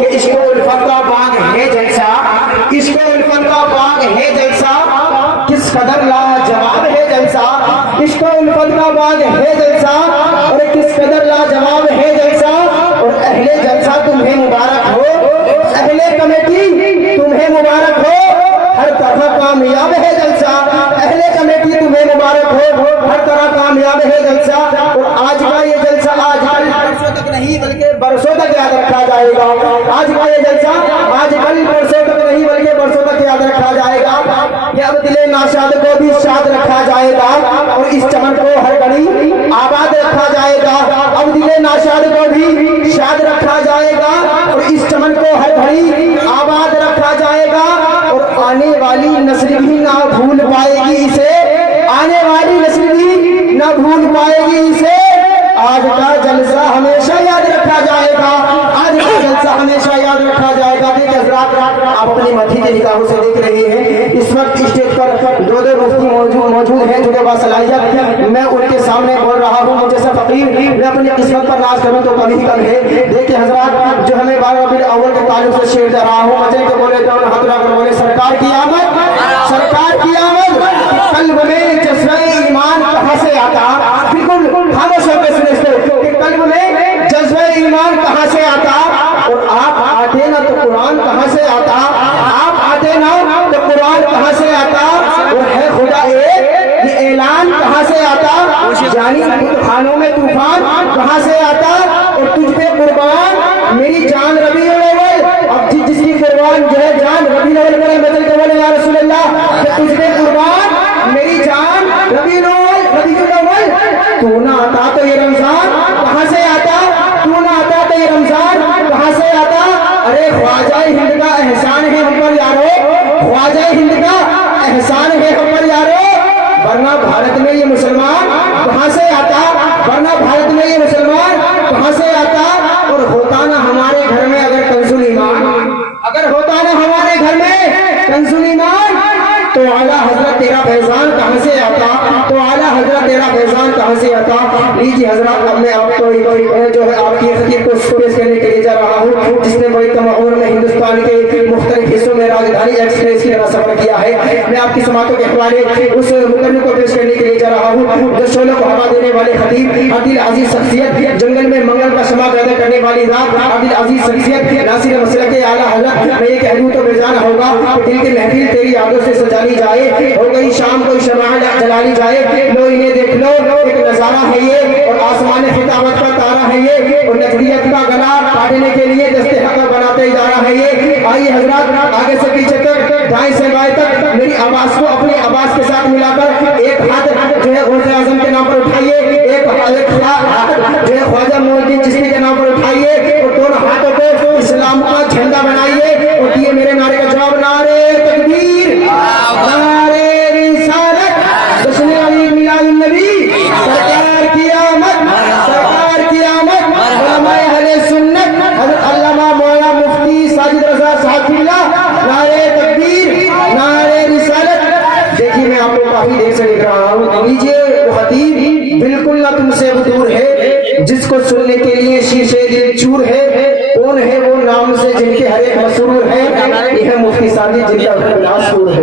कि इसको उल्फत का बाग है जलसा, इसको उल्फत का बाग है जलसा, किस कदर लाजवाब है जलसा, इसको उल्फत का बाग है जलसा और किस कदर लाजवाब है जलसा। और अहले जलसा तुम्हें मुबारक हो, अहले कमेटी तुम्हें मुबारक हो, हर तरह कामयाब है जलसा। अहले कमेटी तुम्हें मुबारक हो, हर तरह कामयाब है जलसा। और आज का ये जलसा आज परसों तक नहीं बल्कि बरसों तक याद रखा जाएगा। आज का ये जलसा आज कल परसों तक नहीं बल्कि बरसों तक याद रखा जाएगा। कि अब दिले नाशाद को भी शाद रखा जाएगा और इस चमन को हर घड़ी आबाद रखा जाएगा। अब दिले नाशाद को भी शाद रखा जाएगा और इस चमन को हर घड़ी आबाद रखा जाएगा। और आने वाली नस्ल भी ना भूल पाएगी इसे, आने वाली नस्ल भी ना भूल पाएगी इसे। आज का जलसा हमेशा याद रखा जाएगा, आज का जलसा हमेशा याद रखा जाएगा। देखिए हज़रात, आप अपनी मथी के निगाहों से देख रहे हैं इस वक्त स्टेज पर दो मुफ्ती मौजूद हैं जिनके पास सलाहियत, मैं उनके सामने बोल रहा हूँ। मुझे सब फकीर मैं अपनी किस्मत पर नाज करूँ तो कभी कम है। देखिए हज़रात, जो हमें 12 रबीउल अव्वल के ताल्लुक से शेर दे रहा हूँ, मजे के बोले तो हाथ उठाकर बोले सरकार की आमद, सरकार की आमद। कल्ब में जज्बे ईमान कहाँ से आता, बिल्कुल खामोश होकर सुने इसको, कल्ब में जज्बे ईमान कहाँ से आता। और आप आते ना तो कुरान कहाँ से आता, आप आते ना तो कुरान कहाँ से आता। और है खुदा एक, ये ऐलान कहाँ से आता, जानी खानों में तूफान कहाँ से आता। और तुझ पे कुर्बान मेरी जान रबीउल अव्वल, अब जिसकी कुर्बान जो है जान रबीउल अव्वल करे बदल के बोले या रसूल अल्लाह, तुझ पे कुर्बान मेरी जान रबीउल अव्वल। तू ना आता तो ये रमजान कहाँ से आता, तू ना आता तो ये रमजान कहाँ से आता। अरे ख्वाजा हिंद का एहसान है हम पर यारो, ख्वाजा हिंद का एहसान है हम पर यारो। वरना भारत में ये मुसलमान कहाँ से आता, वरना भारत में ये मुसलमान कहाँ से आता। और होता ना हमारे घर में अगर कंजुल ईमान, अगर होता ना हमारे घर में कंजुल ईमान, तो आला हजरत तेरा फैजान कहाँ से आता, तो आला हजरत तेरा फैजान कहाँ से आता। लीजिए हजरत, अब मैं आपको जो है आपकी खतीब को पेश करने के लिए जा रहा हूँ, जिसने बड़ी कम उम्र में हिंदुस्तान के मुख्तलिफ हिस्सों में राजधानी एक्सप्रेस की तरह सफर किया है। मैं आपकी समातों के हवाले उस मुकर्रम को पेश करने के लिए जा रहा हूँ जो शोलों को हवा देने वाले खतीब, अब्दुल अजीज शख्सियत, जंगल में मंगल का शमा पैदा करने वाली रात, अब्दुल अजीज शख्सियत, नासिर मसलक के आला हज़रत। मैं ये कह दूँ तो बेजान होगा, दिल की महफिल तेरी यादों से सजानी जाए, हो गई शाम को शमाअ जलानी जाए। लो इन्हें देख लो, एक नजारा है ये और आसमान खिताबत का तारा है ये, और नजरियत का गला काटने के लिए दस्ते हक बनाते जा रहा है ये। आइए हजरत, आगे से पीछे तक, दाएं से बाएं तक मेरी आवाज को अपनी आवाज के साथ मिलाकर एक हाथ जो है गौसे आजम के नाम पर उठाइए, एक हाथ जो है ख्वाजा मोइनुद्दीन चिश्ती के नाम पर उठाइए और दोनों हाथों को इस्लाम का झंडा बनाइए और दिए मेरे नारे का जवाब, नारे तकबीर, नारे रिसालत, जश्न अली मिलादुन नबी, सरकार की आमद, सरकार की आमद। उलमाए अहले सुन्नत हज़रत अल्लामा मौलाना मुफ्ती साजिद रज़ा साहिबुल्लाह, नारे तकबीर, नारे रिसालत। देखिए मैं आपको काफी देर से देख रहा हूँ, लीजिए खतीब बिल्कुल ना तुमसे दूर है, जिसको सुनने के लिए शीशे दिल चूर है। कौन है वो नाम से जिनके हर एक मसरूर है, यह मुफ्ती साजिद जिनका नासूर है।